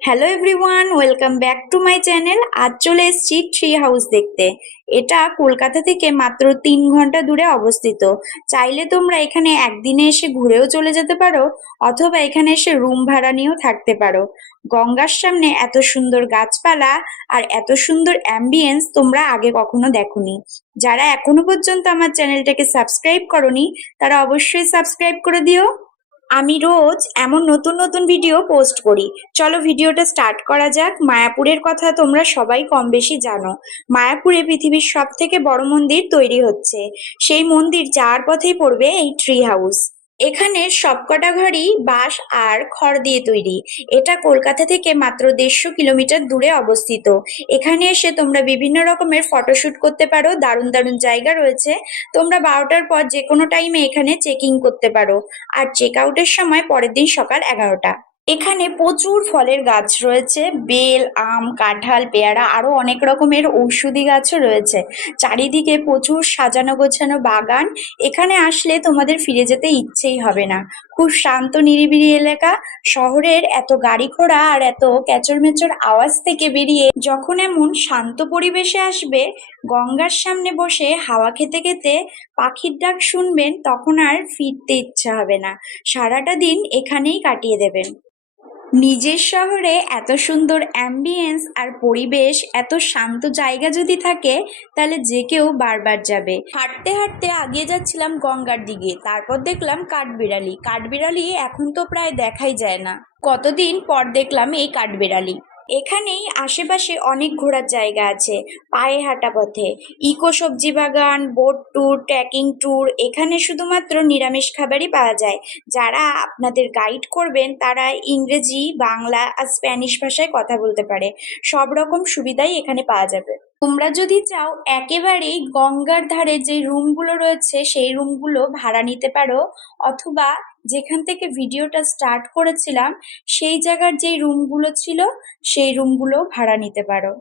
Hello everyone, welcome back to my channel. আজ চলে এসেছি ট্রি হাউস দেখতে। এটা কলকাতা থেকে মাত্র 3 ঘন্টা দূরে অবস্থিত। চাইলে তোমরা এখানে একদিনে এসে ঘুরেও চলে যেতে পারো, অথবা এখানে এসে রুম ভাড়া নিয়েও থাকতে পারো। গঙ্গার সামনে এত সুন্দর গাছপালা আর এত সুন্দর অ্যাম্বিয়েন্স তোমরা আগে কখনো দেখোনি। যারা এখনো পর্যন্ত আমার চ্যানেলটাকে সাবস্ক্রাইব করোনি, তারা অবশ্যই সাবস্ক্রাইব করে দিও। আমি রোজ এমন নতুন নতুন ভিডিও পোস্ট করি। চলো ভিডিওটা স্টার্ট করা যাক। মায়াপুরের কথা তোমরা সবাই কম বেশি জানো। মায়াপুরে পৃথিবীর সব থেকে বড় মন্দির তৈরি হচ্ছে। সেই মন্দির যাওয়ার পথেই পড়বে এই ট্রি হাউস। এখানে সবকটা ঘরই বাঁশ আর খড় দিয়ে তৈরি। এটা কলকাতা থেকে মাত্র 150 কিলোমিটার দূরে অবস্থিত। এখানে এসে তোমরা বিভিন্ন রকমের ফটোশুট করতে পারো। দারুণ দারুণ জায়গা রয়েছে। তোমরা 12টার পর যে কোনো টাইমে এখানে চেকিং করতে পারো। আর চেক আউটের সময় পরের দিন সকাল 11টা। এখানে প্রচুর ফলের গাছ রয়েছে। বেল, আম, কাঁঠাল, পেয়ারা, আরো অনেক রকমের ঔষধি গাছও রয়েছে। চারিদিকে প্রচুর সাজানো গোছানো বাগান। এখানে আসলে তোমাদের ফিরে যেতে ইচ্ছেই হবে না। খুব শান্ত নিরিবিলি এলাকা। শহরের এত গাড়ি ঘোড়া আর এত ক্যাচর আওয়াজ থেকে বেরিয়ে যখন এমন শান্ত পরিবেশে আসবে, গঙ্গার সামনে বসে হাওয়া খেতে খেতে পাখির ডাক শুনবেন, তখন আর ফিরতে ইচ্ছা হবে না। সারাটা দিন এখানেই কাটিয়ে দেবেন। নিজের শহরে এত সুন্দর অ্যাম্বিয়েন্স আর পরিবেশ, এত শান্ত জায়গা যদি থাকে, তাহলে যে কেউ বারবার যাবে। হাঁটতে হাঁটতে আগিয়ে যাচ্ছিলাম গঙ্গার দিকে, তারপর দেখলাম কাঠবিড়ালি। কাঠবিড়ালি এখন তো প্রায় দেখাই যায় না। কতদিন পর দেখলাম এই কাঠবিড়ালি। এখানেই আশেপাশে অনেক ঘোরার জায়গা আছে। পায়ে হাঁটা পথে ইকো সবজি বাগান, বোট ট্যুর, ট্রেকিং ট্যুর। এখানে শুধুমাত্র নিরামিষ খাবারই পাওয়া যায়। যারা আপনাদের গাইড করবেন তারা ইংরেজি, বাংলা আর স্প্যানিশ ভাষায় কথা বলতে পারে। সব রকম সুবিধাই এখানে পাওয়া যাবে। তোমরা যদি চাও একেবারেই গঙ্গার ধারে যে রুমগুলো রয়েছে সেই রুমগুলো ভাড়া নিতে পারো, অথবা যেখান থেকে ভিডিওটা স্টার্ট করেছিলাম সেই জায়গার যেই রুমগুলো ছিল সেই রুমগুলো ভাড়া নিতে পারো।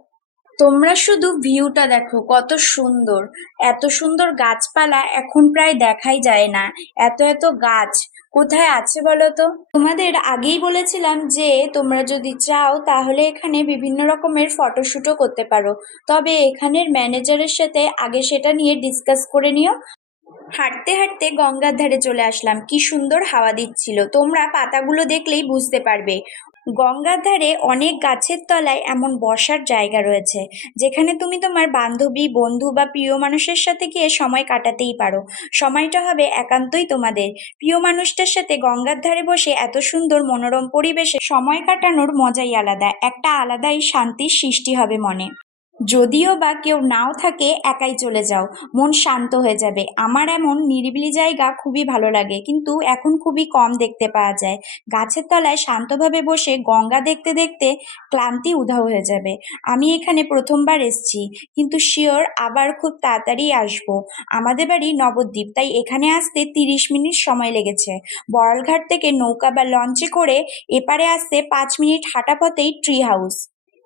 তোমরা শুধু ভিউটা দেখো কত সুন্দর। এত সুন্দর গাছপালা এখন প্রায় দেখাই যায় না। এত এত গাছ কোথায় আছে বলো তো? তোমাদের আগেই বলেছিলাম যে তোমরা যদি চাও তাহলে এখানে বিভিন্ন রকমের ফটোশুটও করতে পারো। তবে এখানের ম্যানেজারের সাথে আগে সেটা নিয়ে ডিসকাস করে নিও। হাঁটতে হাঁটতে গঙ্গার ধারে চলে আসলাম। কি সুন্দর হাওয়া দিচ্ছিল, তোমরা পাতাগুলো দেখলেই বুঝতে পারবে। গঙ্গার ধারে অনেক গাছের তলায় এমন বসার জায়গা রয়েছে, যেখানে তুমি তোমার বান্ধবী, বন্ধু বা প্রিয় মানুষের সাথে গিয়ে সময় কাটাতেই পারো। সময়টা হবে একান্তই তোমাদের। প্রিয় মানুষটার সাথে গঙ্গার ধারে বসে এত সুন্দর মনোরম পরিবেশে সময় কাটানোর মজাই আলাদা। একটা আলাদাই শান্তির সৃষ্টি হবে মনে। যদিও বা কেউ নাও থাকে, একাই চলে যাও, মন শান্ত হয়ে যাবে। আমার এমন নিরিবিলি জায়গা খুবই ভালো লাগে, কিন্তু এখন খুবই কম দেখতে পাওয়া যায়। গাছের তলায় শান্তভাবে বসে গঙ্গা দেখতে দেখতে ক্লান্তি উধাও হয়ে যাবে। আমি এখানে প্রথমবার এসেছি, কিন্তু শিওর আবার খুব তাড়াতাড়ি আসবো। আমাদের বাড়ি নবদ্বীপ, তাই এখানে আসতে 30 মিনিট সময় লেগেছে। বড়ালঘাট থেকে নৌকা বা লঞ্চে করে এপারে আসতে 5 মিনিট হাঁটা পথেই ট্রি হাউস।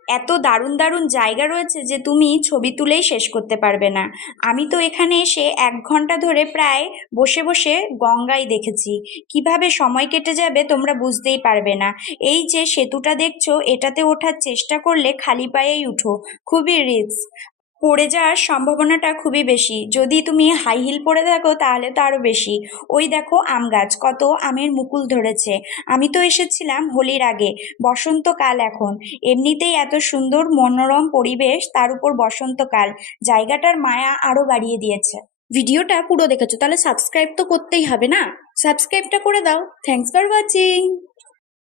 এত দারুণ দারুণ জায়গা রয়েছে যে তুমি ছবি তুলেই শেষ করতে পারবে না। আমি তো এখানে এসে 1 ঘন্টা ধরে প্রায় বসে বসে গঙ্গাই দেখেছি। কিভাবে সময় কেটে যাবে তোমরা বুঝতেই পারবে না। এই যে সেতুটা দেখছো, এটাতে ওঠার চেষ্টা করলে খালি পায়েই উঠো। খুবই রিস্ক, পড়ে যাওয়ার সম্ভাবনাটা খুবই বেশি। যদি তুমি হাই হিল পরে থাকো তাহলে তো আরো বেশি। ওই দেখো আম গাছ, কত আমের মুকুল ধরেছে। আমি তো এসেছিলাম হোলির আগে। বসন্তকাল এখন। এমনিতেই এত সুন্দর মনোরম পরিবেশ, তার উপর বসন্তকাল জায়গাটার মায়া আরো বাড়িয়ে দিয়েছে। ভিডিওটা পুরো দেখেছো, তাহলে সাবস্ক্রাইব তো করতেই হবে না? সাবস্ক্রাইবটা করে দাও। Thanks for watching.